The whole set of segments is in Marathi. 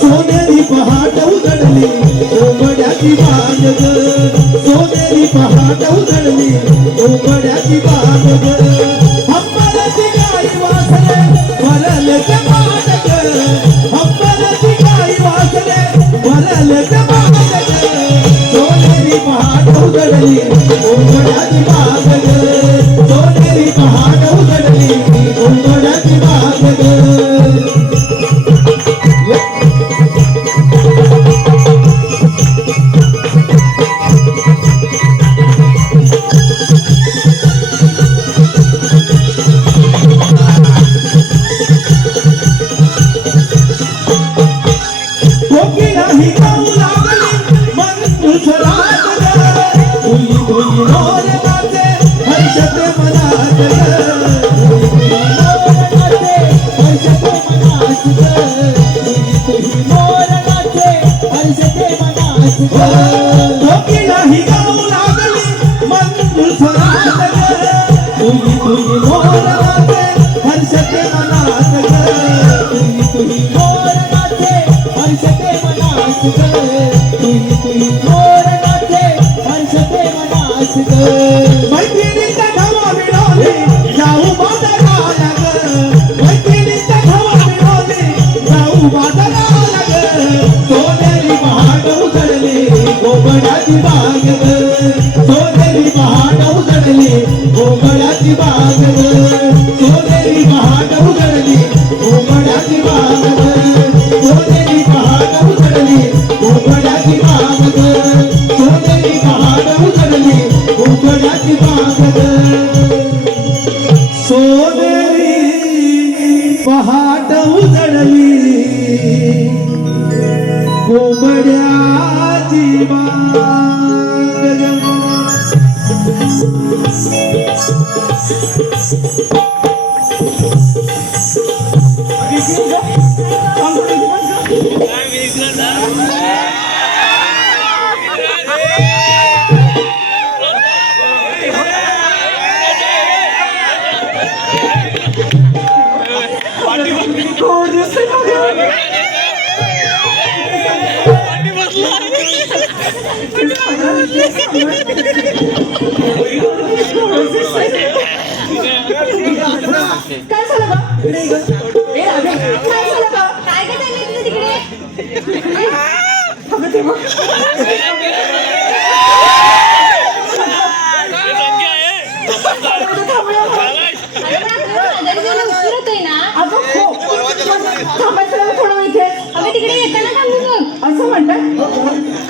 सोनेरी पहाट उजळली उमड्याची बाग ग, सोनेरी पहाट उजळली उमड्याची बाग ग, हंबरची गाई वासरे वरलच बाग ग, हंबरची गाई वासरे वरलच बाग ग, सोनेरी पहाट उजळली उमड्याची बाग ग, सोनेरी पहाट उजळली उमड्याची बाग ग. कोकिलाही गाऊ लागली मन तुझरात ग, तुई तुई मोर नाचे हर्षते मनात ग, तुई तुई मोर नाचे हर्षते मनात ग, कोकिलाही गाऊ लागली मन तुझरात ग, तुई तुई मोर नाचे हर्षते मनात ग, तुई तुई मोर नाचे हर्षते मनास ग, तुई तुई मोर नाचे हर्षते मनास ग, मैत्रिणीचा धावा मिळवली जाऊ बाजाराला ग, मैत्रिणीचा धावा मिळवली जाऊ बाजाराला ग, सोनेरी पहाट उजळली गोबड्याची बाग ग, सोनेरी पहाट उजळली गोबड्याची बाग ग, सोनेरी पहाट उजळली गोबड्याची बाग ग, सोनेरी पहाट उजळली गोबड्याची बाग ग, सोनेरी पहाट उजळली गोबड्याची बाग ग, सोनेरी पहाट उजळली गोबड्याची बाग ग. काय झालं ग? ए राधे, काय झालं ग? काय काय चाललंय तिकडे? अगं ते बघ. असं म्हणतात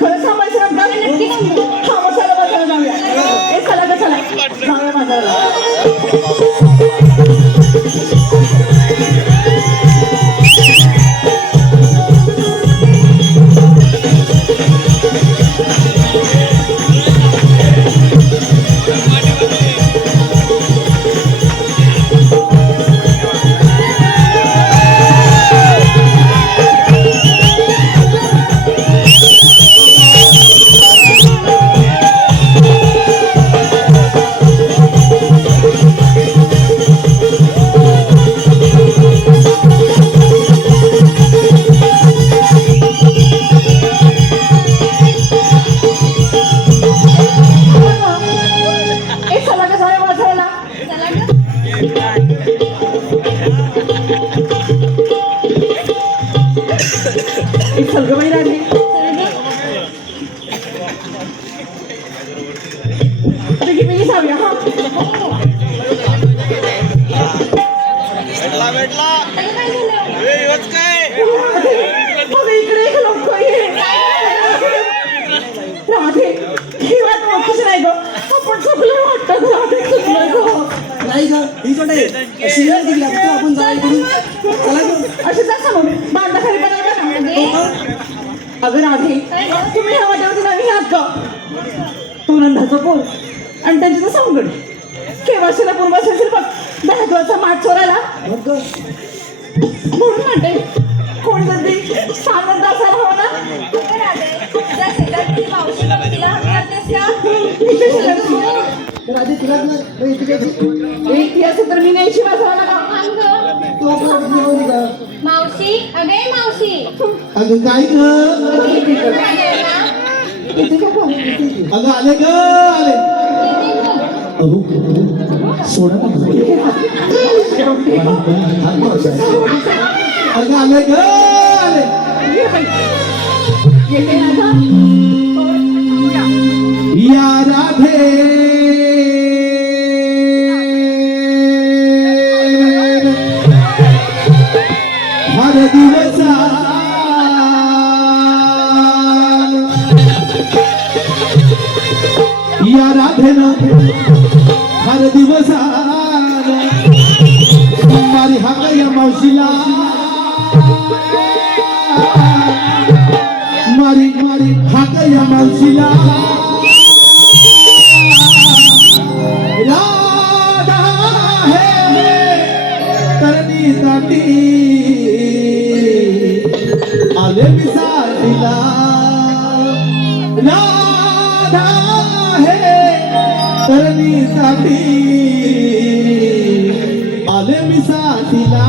खरं थांबायचं नक्की हा मसाला बाजारात जाऊया. ए चला ग चला जाऊया बाजाराला. सगळं राहिली मी जाऊया हा भेटला इकडे लोक राधे ही वाट मोठीच नाही ग आपण चुकलं वाटतं राधे चुकलं ग नाही ग ही छोटे सिरियल दिली आपण जायला असे जास्त मग बांधा खाली अगं राधे तुम्ही ह्या वाट्यावरती नाही आहात का तो नंदाचा पोर आणि त्यांची तर सवंगड केव्हाशीला पूर्व असेल बघ दहद्वाचा माठ चोरायला म्हणून म्हणते कोण जर सांगत असायला हवं ना राधे तुला ती असेल तर मी न्यायची माझा का तू आपण का मावशी अगे मावशी अगं काय ग अगं आले ग आले अहो सोडा ना अगं आले ग आले येते ना या राधे हर दिवसा या राधेनं हर दिवसा मारी हाक या मावशीला मारी मारी हाक या मावशीला राधा हे तरणीसाठी आले विसारीला राधा हे तरणीसाठी आले विसारीला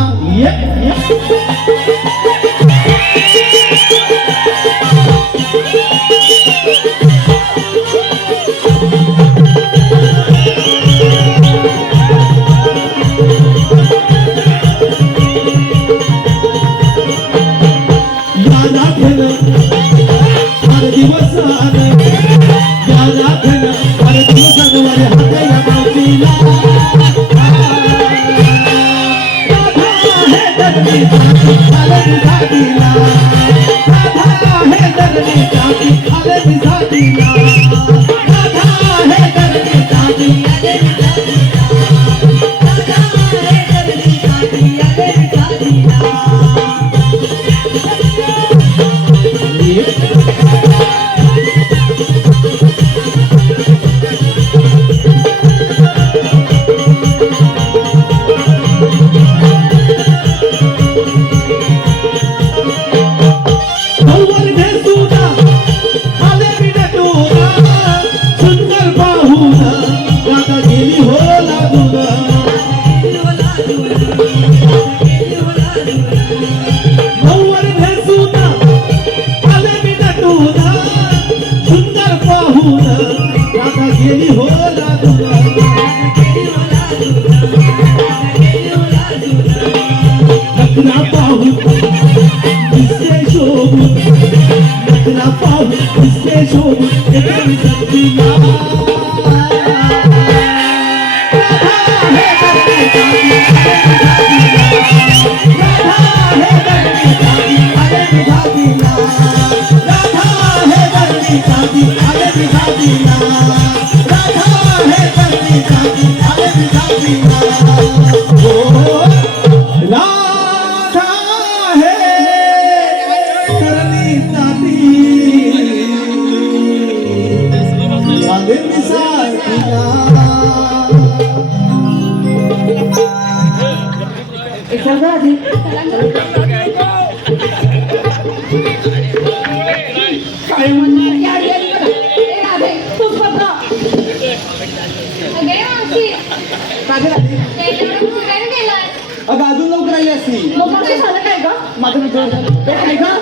अगं अजून लवकर आली असती मग काय झालं काय का माझं मित्र काय का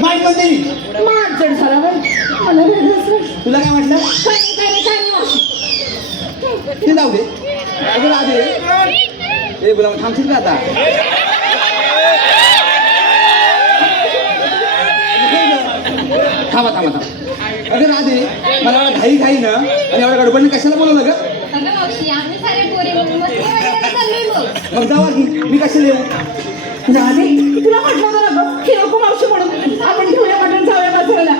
माहित नव्हती माझं झालं बाई मला वेगळंच नाही. तुला काय म्हटलं काय मावशी ते जाऊ दे अगं राधे ए बोला थांबशील का आता थांबा थांबा थांबा अगं राधे मला एवढा घाई घाई ना आणि एवढ्या गडबडीने कशाला बोलवलं ग अगं मावशी आम्ही सारे पोरी म्हणून मस्ती करायला चाललोय बघ. मग जावा की मी कशाला येऊ राधे तुला म्हटलं होतं ना गं की नको मावशी म्हणून आपण घेऊया मटण जाऊया बाजाराला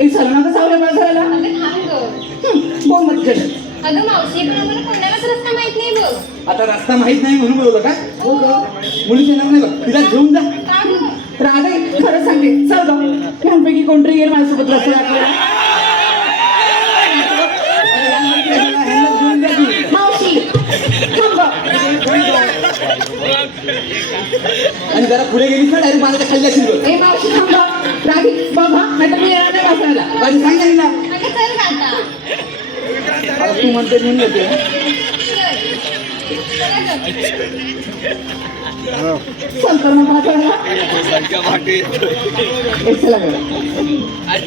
एक चल ना गं जाऊया बाजाराला अगं थांब गं. बोल मत जड अगं मावशी पण आम्हाला कोणालाच रस्ता माहित नाही बघ. आता रस्ता माहित नाही म्हणून बोलवलं का हो गं. मुलीचे नाव नाही बघ तिला घेऊन जा का गं? राधे खरं सांगते चल गं ह्यांपैकी कोणतरी येईल माझ्यासोबत रस्ता दाखवायला ह्यांना घेऊन जा की. मावशी थांब गं. आणि जरा पुढे गेलीस ना डायरेक्ट माझ्या खाली असेल बघ ए मावशी थांब गं. राधे बघ हा नाहीतर मी येणार नाही बाजाराला माझी सांग ना हिला. अगं चल गं आता. आता तू म्हणते म्हणून येते संपूर्ण भागाला हे चला बरं.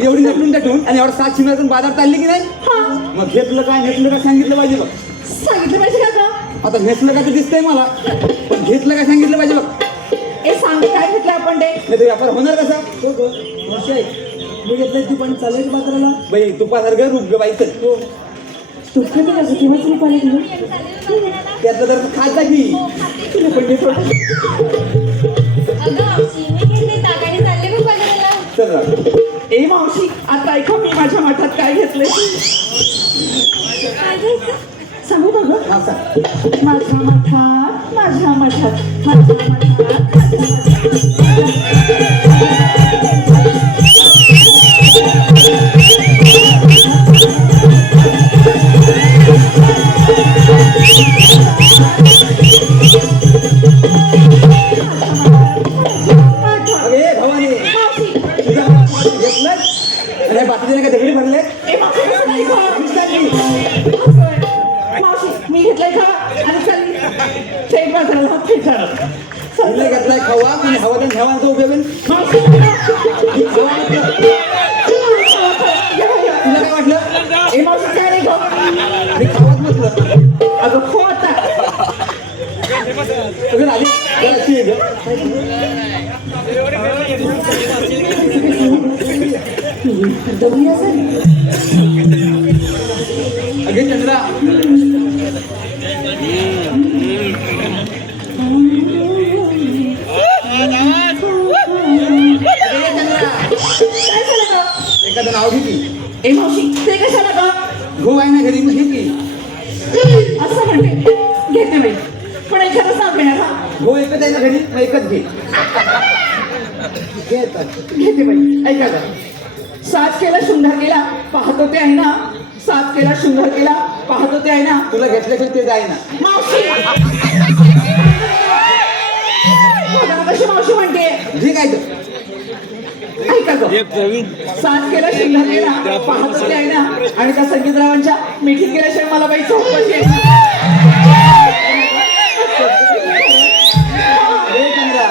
एवढी नटून नटून आणि एवढा 7 शिमऱ्यातून बाजार चालली की नाही मग घेतलं काय नेसलं काय सांगितलं पाहिजे बघ. सांगितलं पाहिजे का? आता नेसलं का ते दिसतंय मला पण घेतलं काय सांगितलं पाहिजे बघ. हे सांग काय घेतलं आपण ते नाही तर व्यापार होणार कसा मी घेतलंय तू पण चालेल बाजाराला बाई तुपासारखं रूप ग बाईचं तू कधी कसं किंवा तुम्ही पाहिजे तुला त्यातलं तर खात जा की तुला पण देतो अगं मावशी, मी घेतले तागाने चालले बघ बाजाराला. चल जा. ए मावशी आता ऐका मी माझ्या मठात काय घेतलंय काय घ्यायचं? सांगू बघ हा, सांग. माझ्या मठात माझ्या मठात माझ्या मठात अगे भवानी तुझ्या घेतलं आणि बाकीचे काय दगडी भरले ए मावशी कसं नाही गं? मावशी मी घेतलंय खा आणि चालली थेट बाजाराला थेट जाणार. तुला घेतलाय खवा आणि हवा तर ठेवा तो उपयोग आहे. मावशी खवा म्हटलं. तुला काय वाटलं ए मावशी काय नाही गं? मी खावाच म्हटलं अगं खो आता अगं आधी जरा अशी आहे गं. दमली असेल अगे चंद्रा काय झालं गं? एखादं नाव घे की ए मावशी ते कशाला गं? गो आहे ना घरी मग घे की असं म्हणते घेते बाई पण एखादं नाव घेणार हा गो एकच आहे ना घरी मग एकच घे घे आता. घेते बाई ऐका गं. साज केला शृंगार केला पाहतो ते आहे ना साज केला शृंगार केला पाहतो ते आहे ना तुला घेतल्याशिवाय ते जाय ना मावशी बघा कशी मावशी म्हणते घे काय तर ऐका गं. साज केला शृंगार केला पाहतो ते आहे ना आणि त्या संगीतरावांच्या मिठीत गेल्याशिवाय मला बाई चौकशी आहे. ए चंद्रा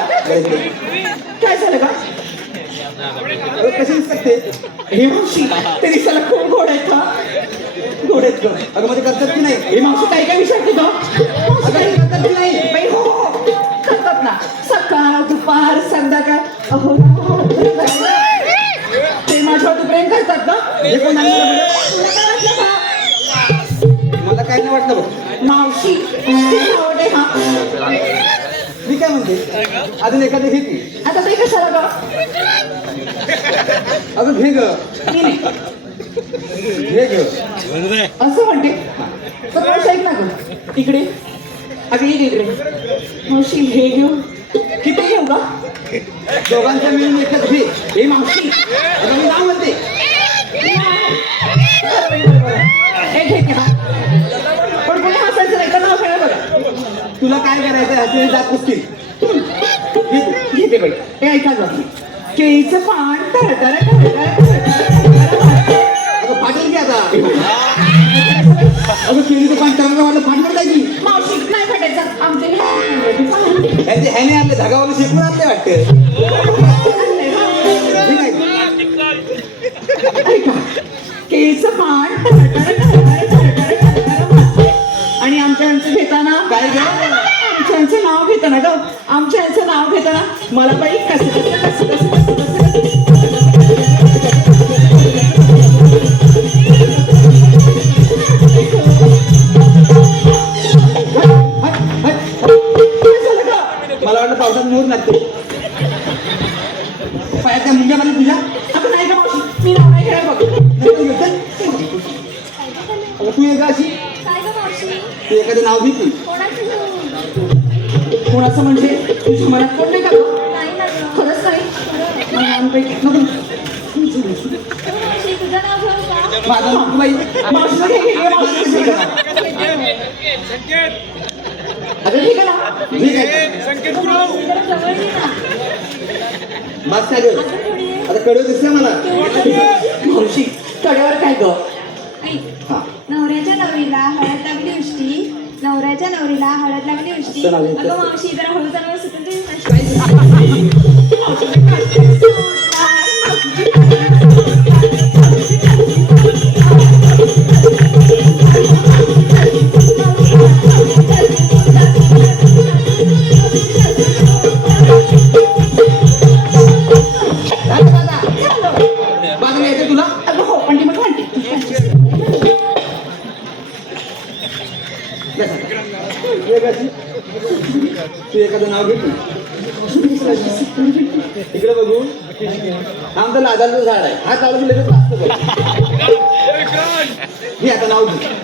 काय झालं का अगं कशी दिसते हे मावशी ते दिसायला खूप गोड आहेत का गोड आहेत गं. अगं मध्ये करतात की नाही हे मावशी काय काय विचारते का अगं हे करतात की नाही बाई हो करतात ना सकाळ दुपार संध्याकाळ अहो ते माझ्यावर प्रेम करतात ना हे कोण आणलं बरं? तुला काय वाटलं का मला काय नाही वाटलं बघ मावशी किती आवडते हा मी काय म्हणते अजून एखादं घे की आता ते कशाला ग अगं घे ग मी नाही घे ग असं म्हणते तर मावशी ऐक ना ग इकडे अगं ये इकडे मावशी हे घेऊ किती घेऊ का दोघांच्या मिळून एकच घे हे मावशी आता मी नाव म्हणते हे घेते हा पण कोणी हसायचं नाही तर नाव खेळा बघा तुला काय करायचं ह्याची जात पुसतील घे तू. घेते बाई हे ऐका ग केळीचं पान टरटर अगं फाटेल की आता अगं केळीचं पान चांगलं वाटलं फाटलं नाही की मावशी नाही फाटायचं आमच्या ह्याने ह्याने आणले धागावाला शेकून आणले वाटतं ठीक आहे ऐका केळीचं पान आणि आमच्या घेताना काय ग मला बाई कसं मला वाटलं पावसात मोर लागते पायात त्या मुंग्यामध्ये तुझ्या आपण नाही का मावशी मी नाव नाही खेळायला बघ नाही येतं? अगं तू एक अशी काय गं मावशी तू एखादं नाव घेतली कोणाचं घेऊ कोणाचं म्हणजे तुझ्या मनात कोण नाही का गं? नाही ना गं. खरंच नाही खरं. मला नानपैकी नको मावशी तुझं नाव घेऊ का माझं नाव बाई मावशीला घे मावशी अगं ठीक आहे ना ठीक आहे जरा जवळ ये ना बस काय गं आता थोडी ये. आता कडव दिसतंय मला मावशी कड्यावर काय ग ऐक हा नवऱ्याच्या नवरीला हळद लागली उष्टी नवऱ्याच्या नवरीला हळद लागली उष्टी असं लागलं अगं तर. मावशी जरा हळू चालवलं सुटून दे बाजूला येते तुला अगं हो पण ती मग म्हणते बस आता. तू एक अशी तू एखादं नाव घेतली इकडे बघू आमचं लादाचं झाड आहे हा चालू लगेच लागतं बघ मी आता नाव घे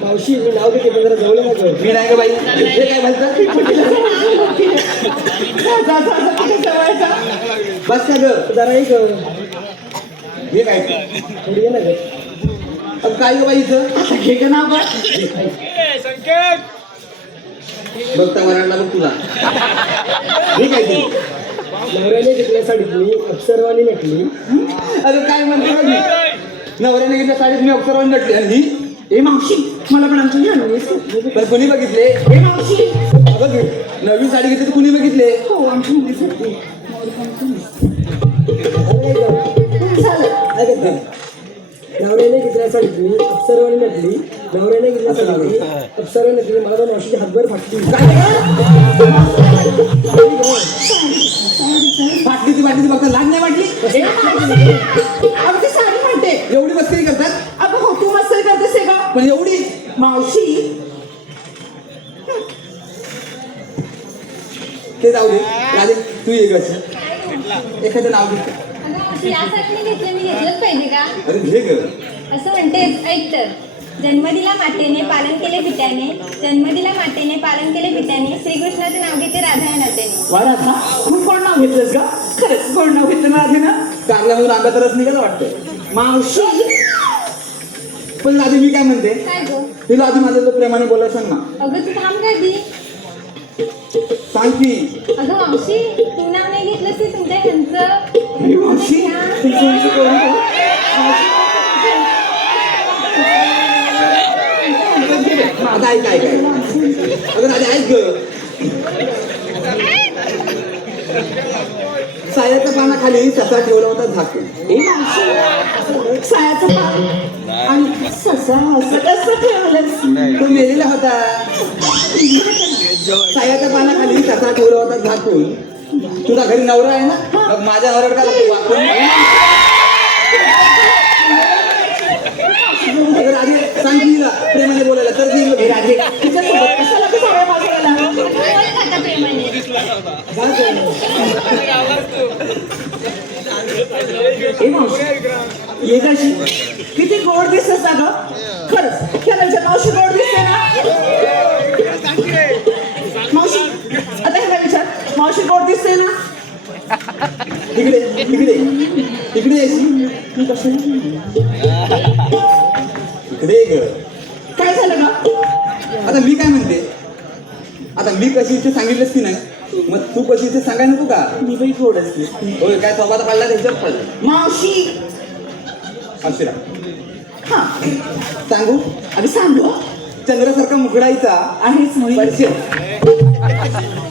मावशी मी नाव घेते पण जरा जवळ नका मी नाही का बाई हे काय म्हणतात बस का ग जरा एक हे काय थोडी ना ग अब काय ग बाई इथं घे का नाव बघ बघता वराडला बघ तुला हे काय ते नवऱ्याने घेतल्या साडीत मी अप्सरवाणी नटली अरे काय म्हणते बघ मी नवऱ्याने घेतल्या साडीत मी अक्षरवान नटली आणि ही ए मावशी मला पण आमच्या जानवी पण कोणी बघितले ए मावशी बघ नवीन साडी घेतली तर कुणी बघितले हो आमची मुलीसाठी झालं नवऱ्याने घेतल्या साडीत मी अप्सरवाणी नटली नवऱ्याने घेतल्या साडीत मी अप्सरवाणी नटली मला पण मावशीची हातभर फाटली फाटलीची वाटलीची बघता लाज नाही वाटली अगं ती साडी म्हणते एवढी मस्करी करतात अगं हो तू मस्त करतेस हे का पण एवढी मावशी ते जाऊ दे राजे तू ये गं एखादं नाव घे अगं मावशी यासाठी घेतलं मी घेतलंच पाहिजे का अरे घे ग असं म्हणतेस ऐक तर जन्मदिला मातेने पालन केले पित्याने जन्मदिला मातेने पालन केले पित्याने श्रीकृष्णाचे नाव घेते राधा या नात्याने वाराचा मग कोण नाव घेतलंस का खरंच कोण नाव घेतलं ना आधी ना कारल्यामधून आंब्याचा रस निघाला वाटतं मावशी पण आधी मी काय म्हणते काय गो तिला आधी माझ्या प्रेमाने बोलायला सांग ना अगं तू थांब का दी सांग की अगं मावशी तू नाव नाही घेतलंस ते तुमच्या ह्यांचं हे मावशी तुमचं म्हणजे कोण आहे? माझा ऐक ऐक ऐक अगं राजे ऐक ग सायाच्या पानाखाली ससा ठेवला होता झाकून हे मावशी सायाचं पान आणि ससा असं कसं ठेवलंस तो मेलेला होता सायाच्या पानाखाली ससा ठेवला होता झाकून तुझा घरी नवरा आहे ना मग माझ्या नवऱ्याकडे काय लागतो वाकून अगं राजे सांग की हिला प्रेमाने बोलायला तर ती हे राजे तिच्यासोबत कशाला तू साड्या वाजवायला बोल काका प्रेमाने हे मावशी ये कशी किती गोड दिसतेस ना ग खरंच खरंच मावशी गोड दिसते ना मावशी आता हे काय विचार मावशी गोड दिसते ना इकडे इकडे इकडे यायची मी कसं इकडे ग काय झालं का आता मी काय म्हणते आता मी कशी इथे सांगितलंस की नाही मग तू कशी इथे सांगाय नको का मी बाई गोड असते होय काय संवाद पडला त्याच्यात पडला मावशी अक्षरा हा सांगू अगं सांगू चंद्रासारखा मुकडायचा आहेच मुली पडशे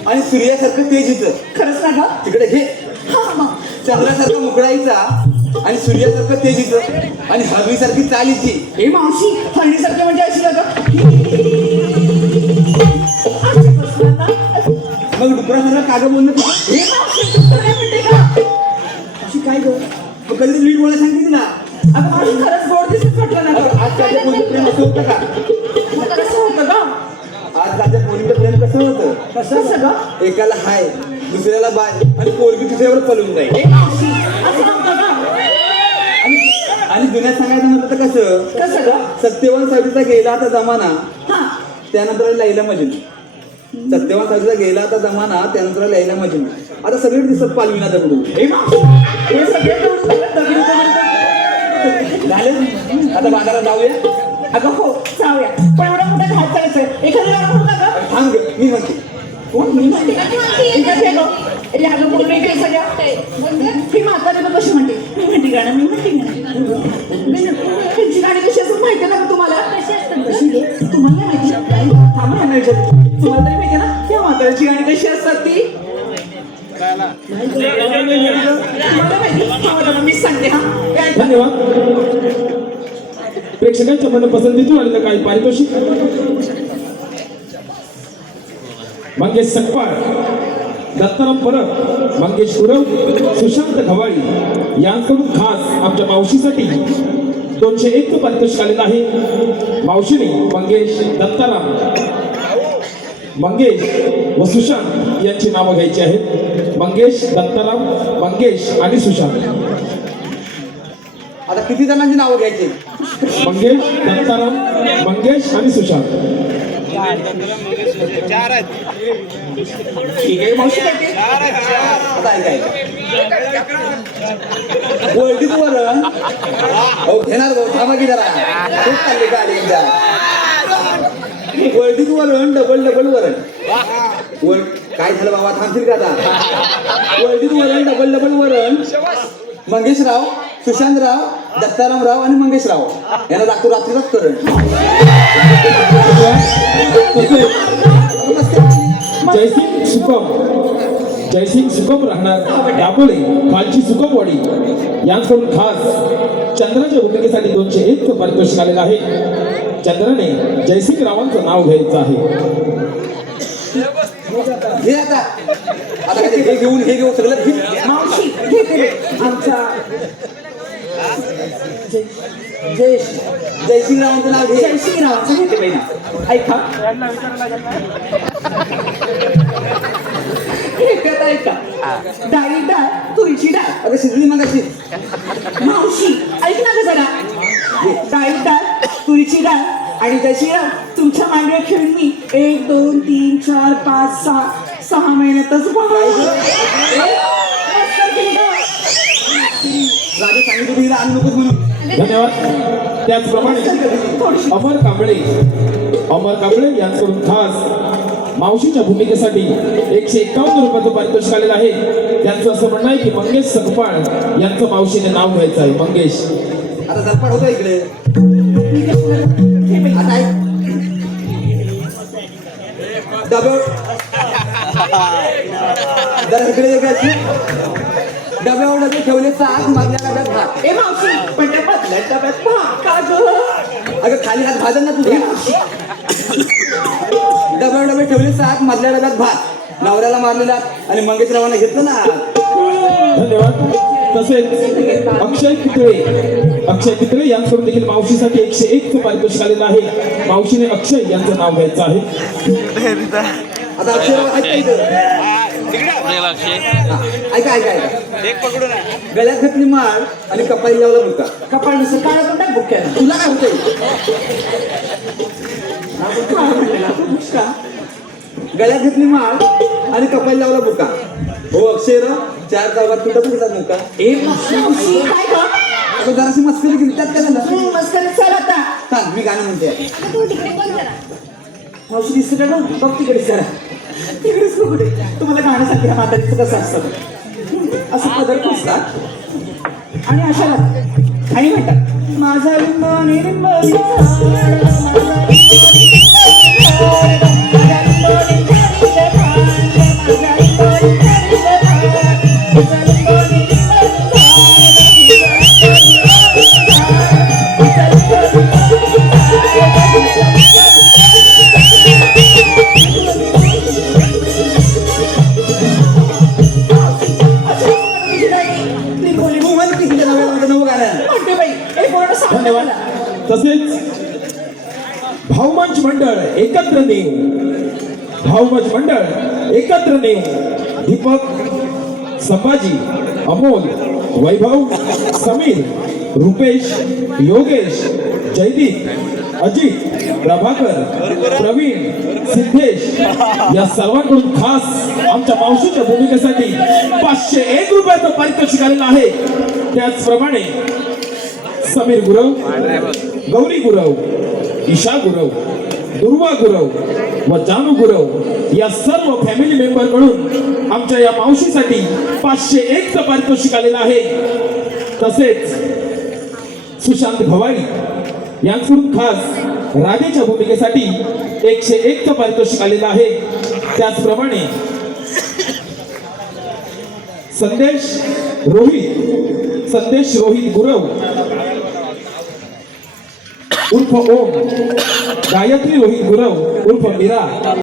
आणि सूर्यासारखं तेज येतं खरंच ना ग तिकडे घे हा मग चंद्रासारखा मुकडायचा आणि सूर्यासारखं तेज येतं आणि हळवीसारखी चालीची हे मावशी थंडीसारखं म्हणजे अशी ना ग मग डुकरासारखं कागं बोलणं तुझं ए मावशी तू काय म्हणते का अशी काय गं मग कधी तू नीट बोलायला सांगते ना अगं मावशी खरंच गोड दिसत म्हटलं ना गं. आज त्याच्या पोरीचं प्रेम असं होतं का मग कसं होतं का आज त्याच्या पोरीचं प्रेम कसं होतं कसं ग एकाला हाय दुसऱ्याला बाय आणि पोरगी तुझ्यावर पळून जाईल ए मावशी असं होतं का आणि जुन्यात सांगायचं म्हटलं तर कसं कसं ग सत्यवान साहेबचा गेला आता जमाना हा त्यानंतर लैला मजनू सत्यवान साहेबचा गेला आता जमाना त्यानंतर लैला मजनू आता सगळे दिसत पालविना दगडू ए मावशी हे सगळे दगडू झालं आता बाजारात जाऊया अगं हो जाऊया पण एवढा मोठा घाट चालायचं एखादी गाणं म्हणू का गं? थांब गं, मी म्हणते कोण मी म्हणते का यागं पुढे नाही काही सगळ्या ही म्हातारी तर कशी म्हणते मी म्हणते गाणं मी म्हणते त्यांची गाणी कशी असतात माहिती ना तुम्हाला कशी तुम्हाला नाही माहिती थांबा ना तुम्हाला तरी माहिती ना त्या म्हातारीची गाणी कशी असतात ती तुम्हाला माहिती थांबा मी सांगते हा धन्यवाद प्रेक्षकांच्या मनपसंतीतून आलेलं काही पारितोषिक मंगेश सकपाळ दत्ताराम परब मंगेश उरव सुशांत खवाळी यांकडून खास आमच्या मावशीसाठी 201 पारितोषिक आलेलं आहे मावशीने मंगेश दत्ताराम मंगेश व सुशांत यांची नावं घ्यायची आहेत मंगेश दत्ताराम मंगेश आणि सुशांत आता किती जणांची नावं घ्यायची मंगेश दत्ताराम मंगेश आणि सुशांत ठीक आहे मावशी काय आता ऐकायचं वळटीत वरण हो घेणार भाऊ थांबा की जरा खूप चालली गाडी एकदा वळटीत वरण डबल डबल वरण वळ काय झालं बाबा थांबतील का आता वळटीत वरण डबल डबल वरण मंगेशराव सुशांतराव दत्तारामराव आणि मंगेशराव यांना दाखवू रात्रीलाच करण जयसिंग सुकम राहणार दापोळे खालची सुकमवाडी यांकडून खास चंद्राच्या भूमिकेसाठी 201 पारितोषिक आलेलं आहे चंद्राने जयसिंग रावांचं नाव घ्यायचं आहे हे आता काय हे घेऊन हे घेऊन सगळं घे. मावशी घेते आमचा जयसिंगरावांचं नाव घे जयश्रीरावांचं घेते बहिणा ऐका घेतात ऐका डाळी डाळ तुरीची डाळ अगं शिजली मग अशी मावशी ऐक ना ग जरा डाळी डाळ तुरीची डाळ आणि जयश्रीराव तुमच्या मांडीवर खेळून मी 1 2 3 4 5 6 महिन्यातच राजे सांगितलं तुला आणू नकोस म्हणून धन्यवाद त्याचप्रमाणे अमर कांबळे यांकडून खास मावशीच्या भूमिकेसाठी 151 रुपयाचं पारितोषिक आलेलं आहे त्यांचं असं म्हणणं आहे की मंगेश सकपाळ यांचं मावशीने नाव घ्यायचं आहे मंगेश आता दरपड होतं इकडे आता ऐक डबे जरा इकडे एक अशी डब्यावर डबे ठेवले सात मधल्या डब्यात भात ए मावशी पण त्या बदल्या डब्यात का गं? अगं खाली हात भाजन ना तुझ्या डब्यावर डबे ठेवले सात मधल्या डब्यात भात नवऱ्याला मारलेला आणि मंगेशरावांना घेतलं ना धन्यवाद तसेच अक्षय पितळे यांकडून देखील मावशीसाठी 101 पारितोषिक आलेलं आहे मावशीने अक्षय यांचं नाव घ्यायचं आहे आता अक्षर ऐका इथं ऐका ऐका ऐका गळ्यात घातली माळ आणि कपाळी लावला बुका कपाळ नुसतं काळं पण टाक बुक्यानं. तुला काय होतंय काळं म्हणलेला तो बुक्का. गळ्यात घेतली माळ आणि कपाळी लावला बुका हो अक्षर 4 चौघात कुठं कुठं मुका ए मावशी काय गं? आता जराशी मस्करी केली त्यात काय झालं मस्करी चल आता सांग मी गाणं म्हणते आता तू तिकडे बोल जरा मावशी दिसत का गं? बघ तिकडे जरा तिकडेच बघ कुठे तुम्हाला गाणं सांगते ह्या म्हातारीचं कसं असतं असं पदर पुसतात आणि अशा लागतात आणि म्हणतात माझा लिंब आणि लिंब तसेच भावमंच मंडळ एकत्र नेऊ दीपक, संभाजी, अमोल, वैभव, समीर, रुपेश, योगेश, जयदीप, अजित, प्रभाकर, प्रवीण, सिद्धेश या सर्वांकडून खास आमच्या मावशीच्या भूमिकेसाठी 501 रुपयाचं पारितोषिक आलेलं आहे. त्याचप्रमाणे समीर गुरव, गौरी गुरव, ईशा गुरव, दुर्वा गुरव व जानू गुरव या सर्व फॅमिली मेंबर कडून आमच्या या मावशीसाठी 501 चं पारितोषिक आलेलं आहे. तसेच सुशांत भवाई यांकडून खास राधेच्या भूमिकेसाठी 101 चं पारितोषिक आलेलं आहे. त्याचप्रमाणे संदेश रोहित गुरव उर्फ ओम, गायत्री रोहित गुरव उर्फ मीरा